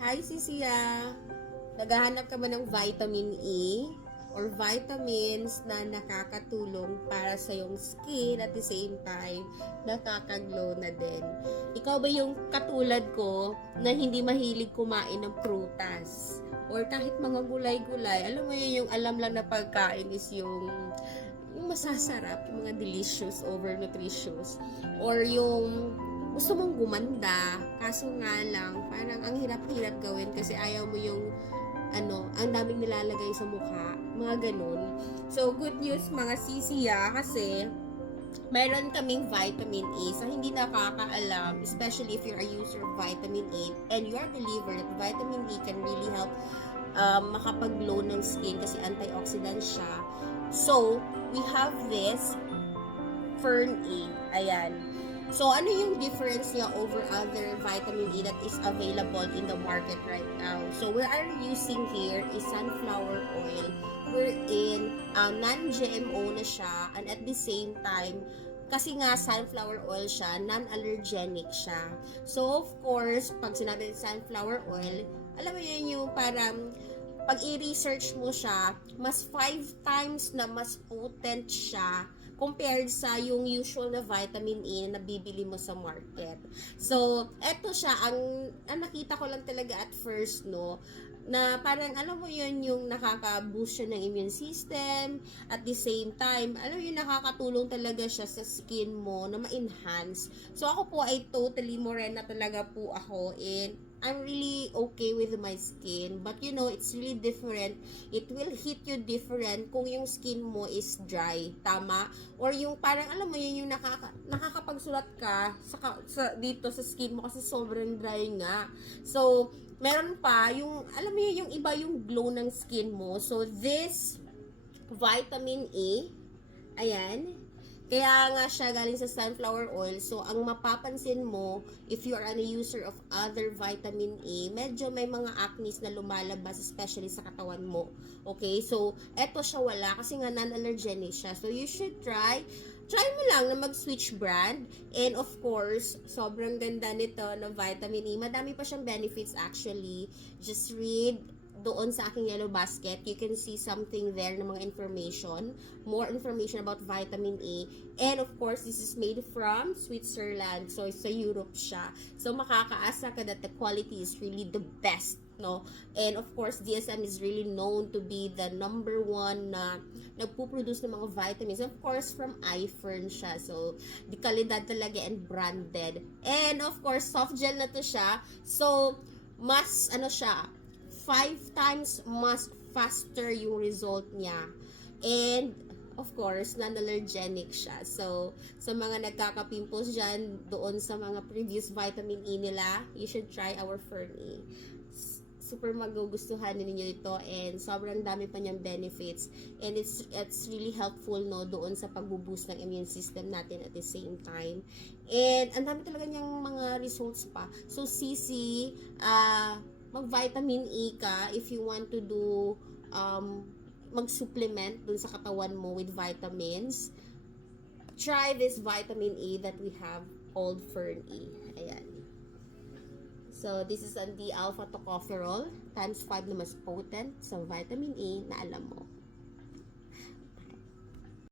Hi, Sisia! Naghahanap ka ba ng vitamin E or vitamins na nakakatulong para sa iyong skin at the same time nakakaglow na din? Ikaw ba yung katulad ko na hindi mahilig kumain ng prutas? Or kahit mga gulay-gulay, alam mo yun, yung alam lang na pagkain is yung masasarap, yung mga delicious over nutritious, or yung gusto mong gumanda, kaso nga lang, parang ang hirap-hirap gawin kasi ayaw mo yung ang daming nilalagay sa mukha, mga ganun. So, good news mga sisiya kasi meron kaming vitamin A. So, hindi nakakaalam, especially if you're a user of vitamin A and you are a believer that vitamin A can really help makapag-glow ng skin kasi antioxidant siya. So, we have this Fern A. Ayan. So, ano yung difference niya over other vitamin E that is available in the market right now? So, we are using here is sunflower oil wherein non-GMO na siya and at the same time, kasi nga sunflower oil siya, non-allergenic siya. So, of course, pag sinabi sunflower oil, alam mo yun yung parang pag i-research mo siya, mas 5 times na mas potent siya compared sa yung usual na vitamin E na nabibili mo sa market. So, eto siya, ang nakita ko lang talaga at first, no, na parang, alam mo yun, yung nakaka-boost siya ng immune system, at the same time, alam mo yun, nakakatulong talaga siya sa skin mo na ma-enhance. So, ako po ay totally morena talaga po ako, and I'm really okay with my skin. But you know, it's really different. It will hit you different kung yung skin mo is dry. Tama? Or yung parang, alam mo yun, yung nakakapagsulat ka dito sa skin mo kasi sobrang dry nga. So, meron pa, yung, alam mo yun, yung iba yung glow ng skin mo. So, this vitamin A, ayan, kaya nga siya galing sa sunflower oil. So, ang mapapansin mo, if you are a user of other vitamin A, medyo may mga acne na lumalabas, especially sa katawan mo. Okay? So, eto siya wala kasi nga non-allergenic siya. So, you should try mo lang na mag-switch brand. And of course, sobrang ganda nito na vitamin E. Madami pa siyang benefits actually. Just read doon sa aking yellow basket, you can see something there ng mga information, more information about vitamin A. And of course, this is made from Switzerland. So, sa Europe siya. So, makakaasa ka that the quality is really the best, no? And of course, DSM is really known to be the number one na nagpuproduce ng mga vitamins. Of course, from iFern siya. So, di kalidad talaga and branded. And of course, soft gel na to siya. So, mas, siya, 5 times mas faster yung result niya. And, of course, non-allergenic siya. So, sa mga nagkaka-pimples dyan, doon sa mga previous vitamin E nila, you should try our Fern E. Super magugustuhan ninyo ito and sobrang dami pa niyang benefits. And it's really helpful, no, doon sa pag-boost ng immune system natin at the same time. And, ang dami talaga niyang mga results pa. So, Sisi, mag-vitamin E ka if you want to do mag-supplement dun sa katawan mo with vitamins. Try this vitamin E that we have called Fern E. Ayan. So, this is ang D-alpha tocopherol times 5 na mas potent sa vitamin E na alam mo.